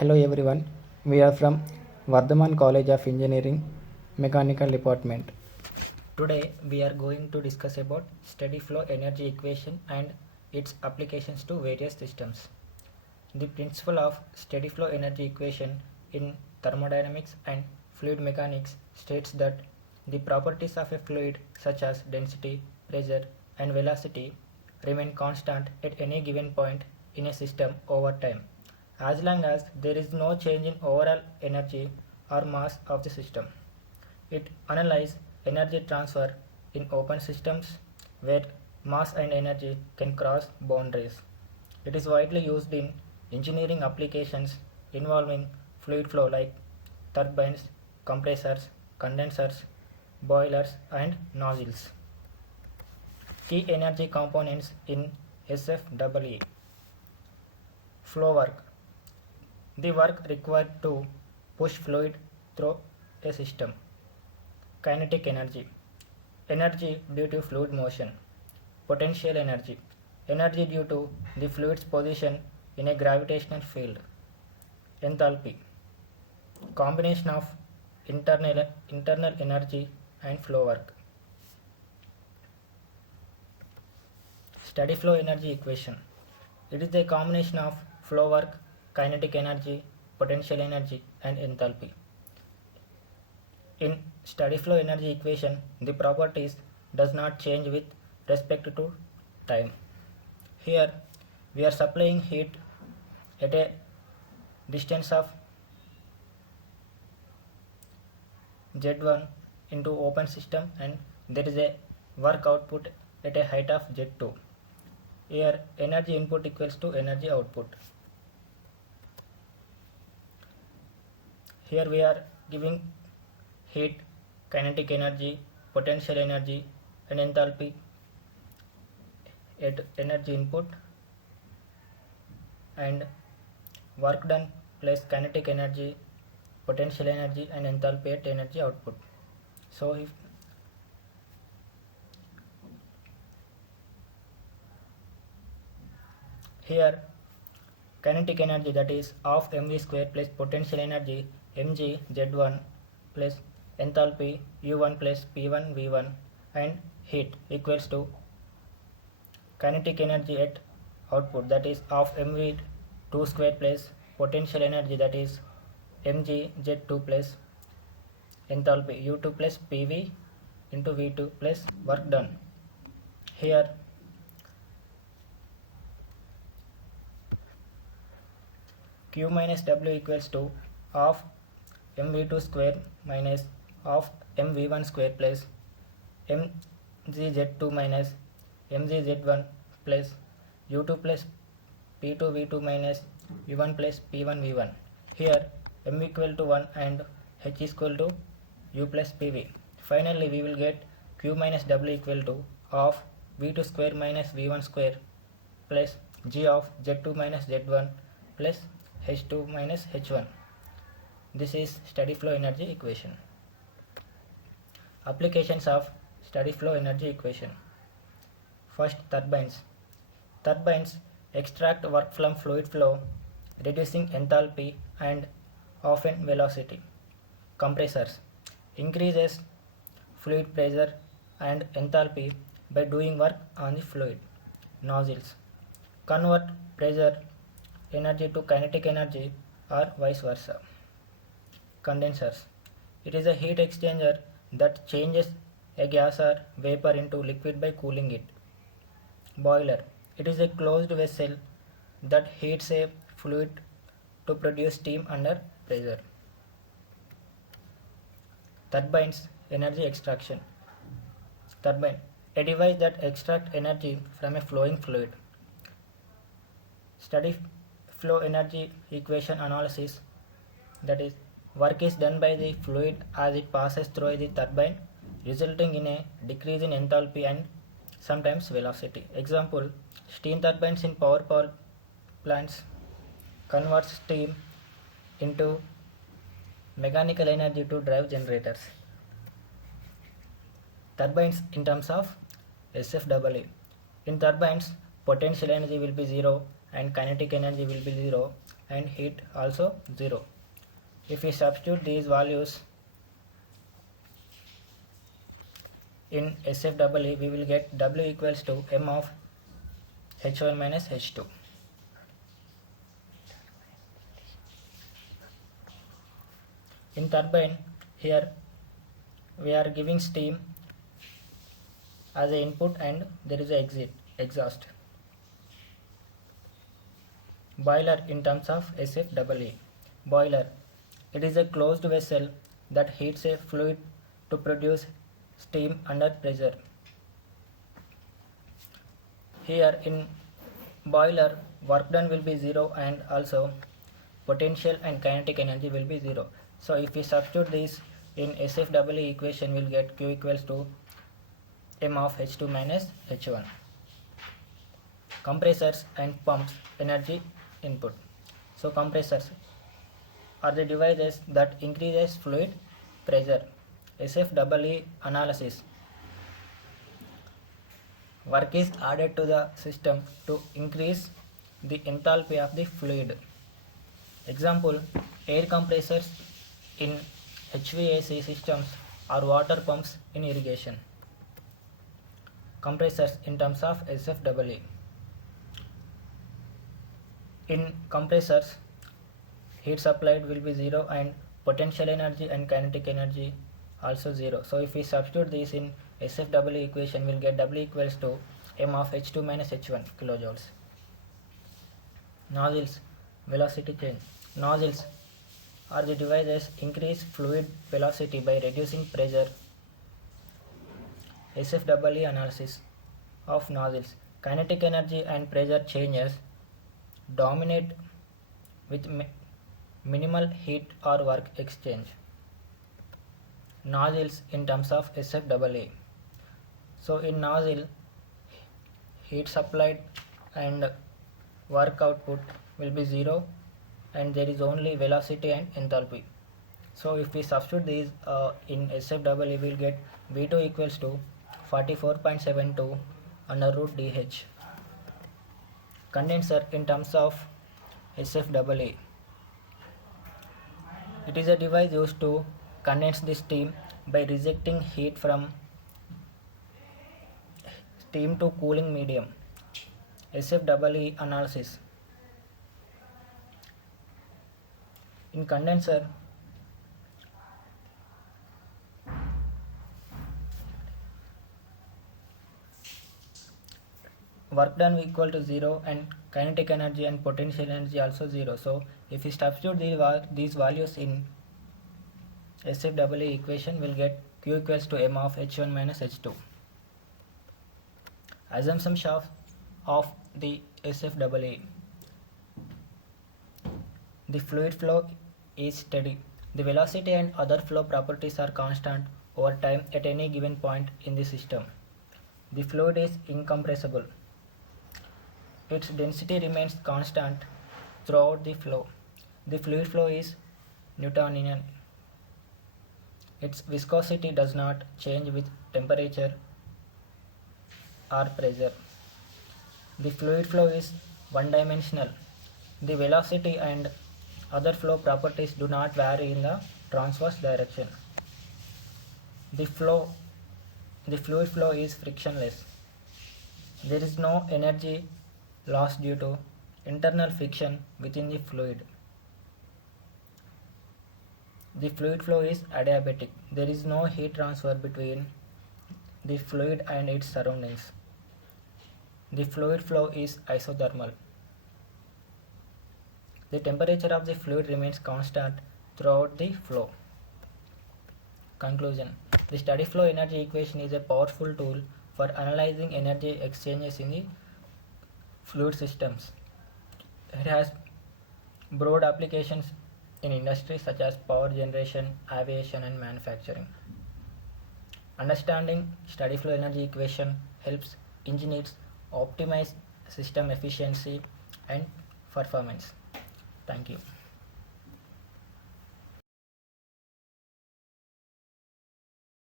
Hello everyone, we are from Vardhaman College of Engineering, Mechanical Department. Today we are going to discuss about steady flow energy equation and its applications to various systems. The principle of steady flow energy equation in thermodynamics and fluid mechanics states that the properties of a fluid such as density, pressure and velocity remain constant at any given point in a system over time, as long as there is no change in overall energy or mass of the system. It analyzes energy transfer in open systems where mass and energy can cross boundaries. It is widely used in engineering applications involving fluid flow like turbines, compressors, condensers, boilers and nozzles. Key energy components in SFEE. Flow work. The work required to push fluid through a system. Kinetic energy. Energy due to fluid motion. Potential energy. Energy due to the fluid's position in a gravitational field. Enthalpy. Combination of internal energy and flow work. Steady flow energy equation. It is a combination of flow work, kinetic energy, potential energy and enthalpy. In steady flow energy equation, the properties does not change with respect to time. Here we are supplying heat at a distance of Z1 into open system and there is a work output at a height of Z2. Here energy input equals to energy output. Here we are giving heat, kinetic energy, potential energy and enthalpy at energy input and work done plus kinetic energy, potential energy and enthalpy at energy output. So if here kinetic energy, that is half mv square plus potential energy mg z1 plus enthalpy u1 plus p1 v1 and heat equals to kinetic energy at output, that is half mv2 square plus potential energy, that is mg z2 plus enthalpy u2 plus pv into v2 plus work done. Here q minus w equals to half mv2 square minus half mv1 square plus mgz2 minus mgz1 plus u2 plus p2 v2 minus u1 plus p1 v1. Here m equal to 1 and h is equal to u plus pv. Finally we will get q minus w equal to half v2 square minus v1 square plus g of z2 minus z1 plus h2 minus h1. This is steady flow energy equation. Applications of steady flow energy equation. First, turbines. Turbines extract work from fluid flow, reducing enthalpy and often velocity. Compressors increases fluid pressure and enthalpy by doing work on the fluid. Nozzles convert pressure energy to kinetic energy or vice versa. Condensers, it is a heat exchanger that changes a gas or vapor into liquid by cooling it. Boiler, it is a closed vessel that heats a fluid to produce steam under pressure. Turbines, energy extraction. Turbine, a device that extracts energy from a flowing fluid. Steady flow energy equation analysis, that is work is done by the fluid as it passes through the turbine, resulting in a decrease in enthalpy and sometimes velocity. Example, steam turbines in power plants converts steam into mechanical energy to drive generators. Turbines in terms of SFEE. In turbines, potential energy will be 0 and kinetic energy will be 0 and heat also 0. If we substitute these values in SFEE, we will get W equals to m of H1 minus H2. In turbine, here we are giving steam as a input and there is a exhaust. Boiler in terms of SFEE. Boiler, it is a closed vessel that heats a fluid to produce steam under pressure. Here in boiler, work done will be 0 and also potential and kinetic energy will be 0. So if we substitute this in SFEE equation, we will get Q equals to m of H2 minus H1. Compressors and pumps energy input. So compressors are the devices that increases fluid pressure. SFEE analysis. Work is added to the system to increase the enthalpy of the fluid. Example, air compressors in HVAC systems or water pumps in irrigation. Compressors in terms of SFEE. In compressors, heat supplied will be 0 and potential energy and kinetic energy also 0. So if we substitute this in SFEE equation, we will get W equals to m of H2 minus H1 kilojoules. Nozzles, velocity change. Nozzles are the devices increase fluid velocity by reducing pressure. SFEE analysis of nozzles. Kinetic energy and pressure changes dominate with minimal heat or work exchange. Nozzles in terms of SFEE. So in nozzle, heat supplied and work output will be 0 and there is only velocity and enthalpy. So if we substitute these in SFEE, we will get V2 equals to 44.72 under root dH. Condenser in terms of SFEE. It is a device used to condense the steam by rejecting heat from steam to cooling medium. SFEE analysis. In condenser, work done equal to 0 and kinetic energy and potential energy also 0. So if we substitute these values in SFEE equation, we will get Q equals to m of H1 minus H2. Assumptions of the SFEE. The fluid flow is steady. The velocity and other flow properties are constant over time at any given point in the system. The fluid is incompressible. Its density remains constant throughout the flow. The fluid flow is Newtonian. Its viscosity does not change with temperature or pressure. The fluid flow is one-dimensional. The velocity and other flow properties do not vary in the transverse direction. The fluid flow is frictionless. There is no energy loss due to internal friction within the fluid. The fluid flow is adiabatic. There is no heat transfer between the fluid and its surroundings. The fluid flow is isothermal. The temperature of the fluid remains constant throughout the flow. Conclusion. The steady flow energy equation is a powerful tool for analyzing energy exchanges in the fluid systems. It has broad applications in industries such as power generation, aviation and manufacturing. Understanding steady flow energy equation helps engineers optimize system efficiency and performance. Thank you.